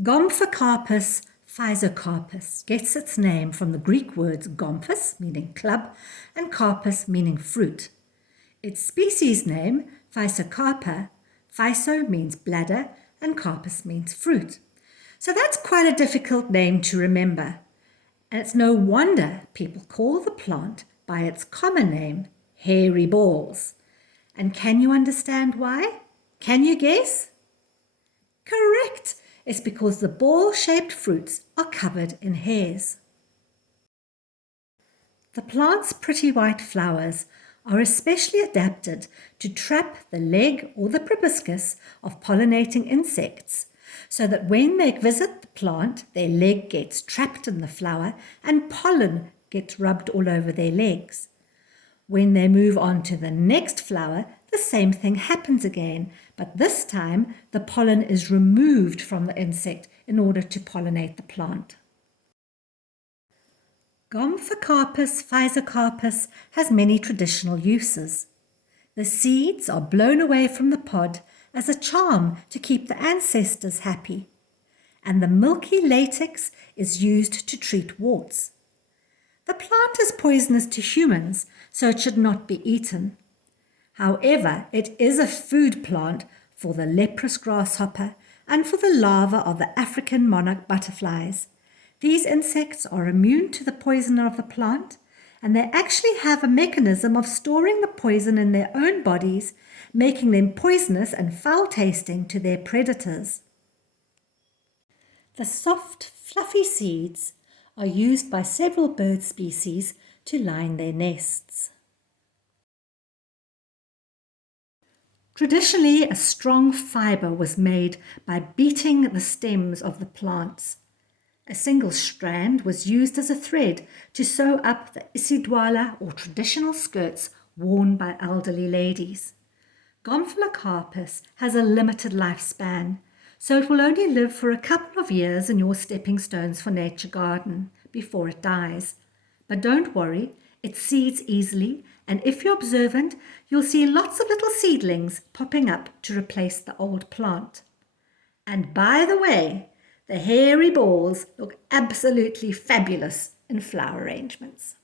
Gomphocarphus physocarpus gets its name from the Greek words gomphos, meaning club, and carpus, meaning fruit. Its species name, physocarpa, physo means bladder, and carpus means fruit. So that's quite a difficult name to remember. And it's no wonder people call the plant by its common name, hairy balls. And can you understand why? Can you guess? Correct! It's because the ball-shaped fruits are covered in hairs. The plant's pretty white flowers are especially adapted to trap the leg or the proboscis of pollinating insects, so that when they visit the plant, their leg gets trapped in the flower and pollen gets rubbed all over their legs. When they move on to the next flower, the same thing happens again, but this time the pollen is removed from the insect in order to pollinate the plant. Gomphocarphus physocarpus has many traditional uses. The seeds are blown away from the pod as a charm to keep the ancestors happy, and the milky latex is used to treat warts. The plant is poisonous to humans, so it should not be eaten. However, it is a food plant for the leprous grasshopper and for the larvae of the African monarch butterflies. These insects are immune to the poison of the plant, and they actually have a mechanism of storing the poison in their own bodies, making them poisonous and foul-tasting to their predators. The soft, fluffy seeds are used by several bird species to line their nests. Traditionally, a strong fibre was made by beating the stems of the plants. A single strand was used as a thread to sew up the isidwala or traditional skirts worn by elderly ladies. Gomphocarphus has a limited lifespan, so it will only live for a couple of years in your stepping stones for nature garden before it dies. But don't worry, it seeds easily, and if you're observant, you'll see lots of little seedlings popping up to replace the old plant. And by the way, the hairy balls look absolutely fabulous in flower arrangements.